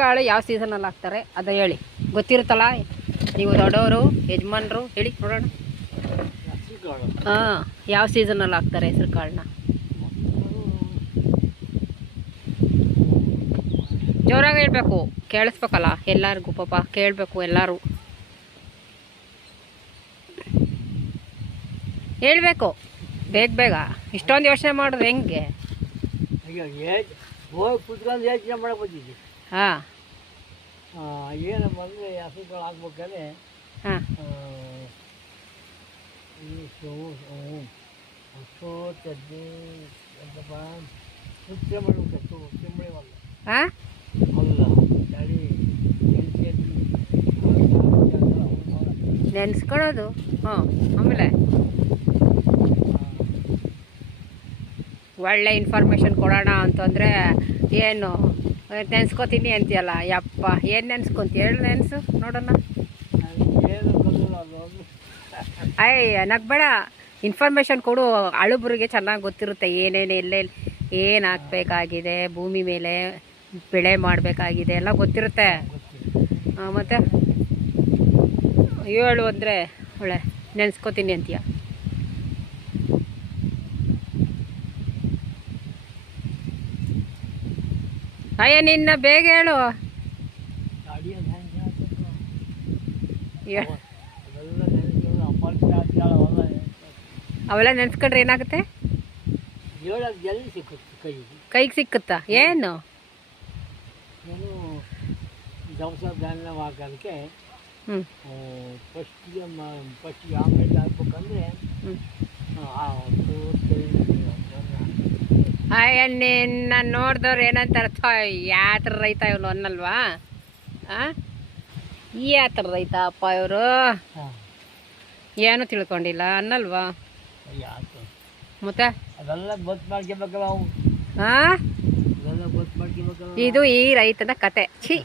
ಕಾಳು ಯಾವ ಸೀಸನಲ್ಲಿ ಹಾಕ್ತಾರೆ ಅದ ಹೇಳಿ, ಗೊತ್ತಿರುತ್ತಲ್ಲ, ನೀವು ದೊಡ್ಡವರು ಯಜಮಾನ್ರು, ಹೇಳಿ ನೋಡೋಣ. ಹಾಂ, ಯಾವ ಸೀಸನಲ್ಲಿ ಹಾಕ್ತಾರೆ ಹೆಸರು ಕಾಳನ್ನ? ಜೋರಾಗಿ ಹೇಳ್ಬೇಕು, ಕೇಳಿಸ್ಬೇಕಲ್ಲ ಎಲ್ಲರಿಗೂ, ಪಾಪ ಕೇಳಬೇಕು ಎಲ್ಲರೂ ಹೇಳ್ಬೇಕು ಬೇಗ ಬೇಗ. ಇಷ್ಟೊಂದು ಯೋಚನೆ ಮಾಡಿದ್ರೆ ಹೆಂಗೆ? ಕುತ್ಕೊಂಡು ಯೋಚನೆ ಮಾಡಕ್ಕೆ ಬಂದಿದ್ದೆ. ಹಾಂ, ಏನು ಬಂದರೆ ಹಸುಗಳು ಹಾಕ್ಬೇಕಾದ್ರೆ ಹಾಂ, ಹಸು ತದ್ದಿ ಎಂತಪ್ಪ ಸುತ್ತೆ ಮಾಡಬೇಕು, ತಿಂಬಳಿವಲ್ಲ ಹಾಂ, ಅಲ್ಲ ತಳಿ ನೆನೆಸ್ಕೊಳ್ಳೋದು. ಹಾಂ, ಆಮೇಲೆ ಒಳ್ಳೆ ಇನ್ಫಾರ್ಮೇಷನ್ ಕೊಡೋಣ ಅಂತಂದರೆ ಏನು ನೆನೆಸ್ಕೊತೀನಿ ಅಂತೀಯಲ್ಲ, ಯಪ್ಪ ಏನು ನೆನೆಸ್ಕೊಂತ ಹೇಳು, ನೆನೆಸು ನೋಡೋಣ. ಏನು ಅದು ಅಯ್ಯ ನಗ್ಬೇಡ, ಇನ್ಫಾರ್ಮೇಷನ್ ಕೊಡು. ಅಳುಬ್ರಿಗೆ ಚೆನ್ನಾಗಿ ಗೊತ್ತಿರುತ್ತೆ ಏನೇನು ಎಲ್ಲೆಲ್ಲಿ ಏನು ಹಾಕ್ಬೇಕಾಗಿದೆ, ಭೂಮಿ ಮೇಲೆ ಬೆಳೆ ಮಾಡಬೇಕಾಗಿದೆ ಎಲ್ಲ ಗೊತ್ತಿರುತ್ತೆ. ಮತ್ತು ಹೇಳು ಅಂದರೆ ಒಳ್ಳೆ ನೆನೆಸ್ಕೊತೀನಿ ಅಂತೀಯ. ಅಯ್ಯ ನಿನ್ನ ಬೇಗ ಹೇಳು. ಅವೆಲ್ಲ ನೆನೆಸ್ಕೊಂಡ್ರೆ ಏನಾಗುತ್ತೆ? ಜಲ್ದಿ ಸಿಕ್ಕುತ್ತೆ ಕೈಗೆ ಸಿಕ್ಕುತ್ತಾ? ಏನು ಏನು ದವಸ ಧಾನ್ಯ ಹಾಕೋದಕ್ಕೆ ಫಸ್ಟಿಗೆ ಆಮೇಲೆ ಹಾಕ್ಬೇಕಂದ್ರೆ ಅಯ್ಯ ನಿನ್ನ ನೋಡಿದವ್ರು ಏನಂತಾರೆ, ಯಾವ ಥರ ರೈತ ಇವನು ಅನ್ನಲ್ವಾ? ಯಾವ ಥರ ರೈತ ಅಪ್ಪ ಇವರು, ಏನು ತಿಳ್ಕೊಂಡಿಲ್ಲ ಅನ್ನಲ್ವಾ? ಮತ್ತೆ ಅದೆಲ್ಲ ಗೊತ್ತು ಮಾಡ್ಕೋಬೇಕಲ್ಲ ಅವು. ಹಾಂ, ಅದೆಲ್ಲ ಗೊತ್ತು ಮಾಡ್ಕೋಬೇಕಲ್ಲ. ಇದು ಈ ರೈತನ ಕತೆ. ಛೀ.